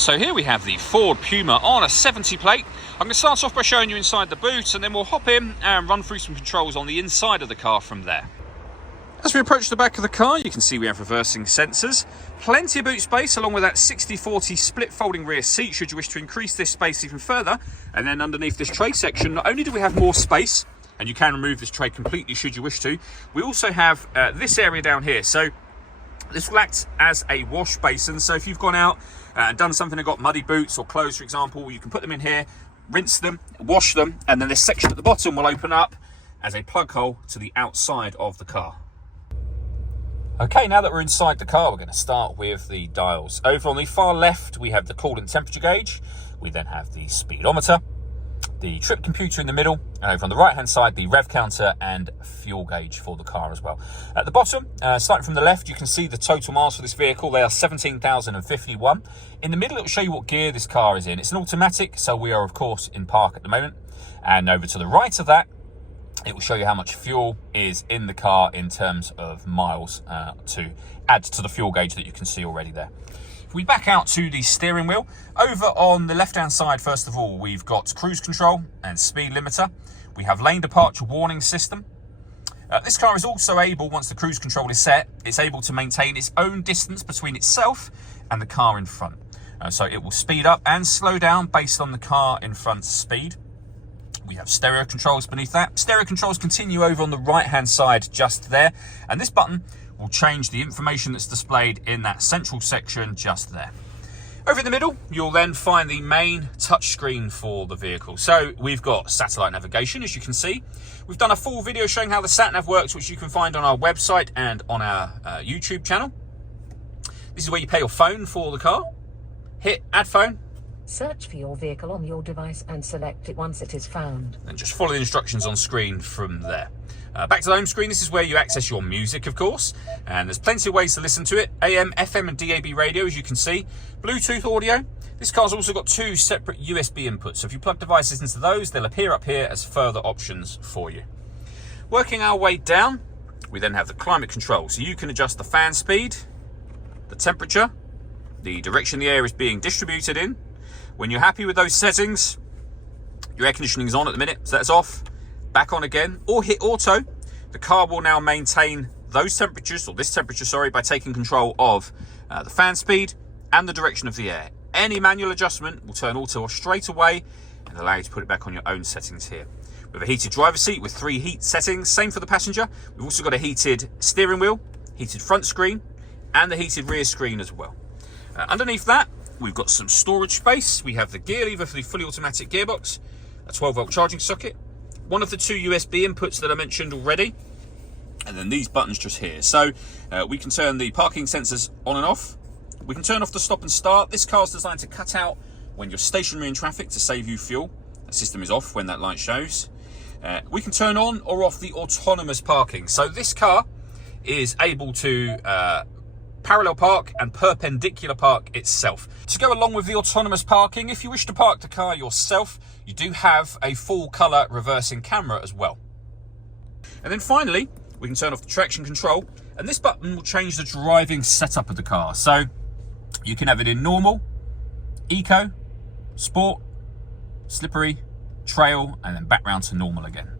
So here we have the Ford Puma on a 70 plate. I'm going to start off by showing you inside the boot, and then we'll hop in and run through some controls on the inside of the car from there. As we approach the back of the car, you can see we have reversing sensors, plenty of boot space along with that 60/40 split folding rear seat should you wish to increase this space even further. And then underneath this tray section, not only do we have more space, and you can remove this tray completely should you wish to, we also have this area down here. So this will act as a wash basin, so if you've gone out and done something and got muddy boots or clothes, for example, you can put them in here, rinse them, wash them, and then this section at the bottom will open up as a plug hole to the outside of the car. Okay, now that we're inside the car, we're going to start with the dials. Over on the far left, we have the coolant temperature gauge. We then have the speedometer, the trip computer in the middle, and over on the right-hand side, the rev counter and fuel gauge for the car as well. At the bottom, starting from the left, you can see the total miles for this vehicle. They are 17,051. In the middle, it will show you what gear this car is in. It's an automatic, so we are, of course, in park at the moment. And over to the right of that, it will show you how much fuel is in the car in terms of miles to add to the fuel gauge that you can see already there. If we back out to the steering wheel, over on the left-hand side, first of all, we've got cruise control and speed limiter. We have lane departure warning system. This car is also able, once the cruise control is set, it's able to maintain its own distance between itself and the car in front. So it will speed up and slow down based on the car in front's speed. We have stereo controls beneath that. Stereo controls continue over on the right-hand side just there. And this button will change the information that's displayed in that central section just there. Over in the middle, you'll then find the main touchscreen for the vehicle. So we've got satellite navigation, as you can see. We've done a full video showing how the sat-nav works, which you can find on our website and on our YouTube channel. This is where you pay your phone for the car. Hit add phone. Search for your vehicle on your device and select it once it is found. And just follow the instructions on screen from there. Back to the home screen, this is where you access your music, of course. And there's plenty of ways to listen to it. AM, FM and DAB radio, as you can see. Bluetooth audio. This car's also got two separate USB inputs. So if you plug devices into those, they'll appear up here as further options for you. Working our way down, we then have the climate control. So you can adjust the fan speed, the temperature, the direction the air is being distributed in. When you're happy with those settings, your air conditioning is on at the minute, so that's off, back on again, or hit auto. The car will now maintain those temperatures, or this temperature, sorry, by taking control of the fan speed and the direction of the air. Any manual adjustment will turn auto off straight away and allow you to put it back on your own settings here. We have a heated driver's seat with 3 heat settings, same for the passenger. We've also got a heated steering wheel, heated front screen, and the heated rear screen as well. Underneath that, we've got some storage space. We have the gear lever for the fully automatic gearbox, a 12-volt charging socket, one of the 2 USB inputs that I mentioned already, and then these buttons just here. So we can turn the parking sensors on and off. We can turn off the stop and start. This car's designed to cut out when you're stationary in traffic to save you fuel. The system is off when that light shows. We can turn on or off the autonomous parking. So this car is able to parallel park and perpendicular park itself. To go along with the autonomous parking, if you wish to park the car yourself, you do have a full colour reversing camera as well. And then finally, we can turn off the traction control, and this button will change the driving setup of the car. So you can have it in normal, eco, sport, slippery, trail, and then back round to normal again.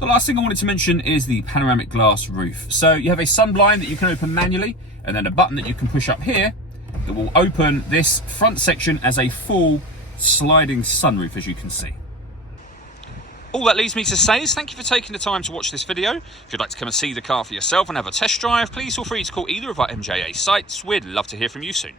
The last thing I wanted to mention is the panoramic glass roof. So you have a sun blind that you can open manually, and then a button that you can push up here that will open this front section as a full sliding sunroof, as you can see. All that leaves me to say is thank you for taking the time to watch this video. If you'd like to come and see the car for yourself and have a test drive, please feel free to call either of our MJA sites. We'd love to hear from you soon.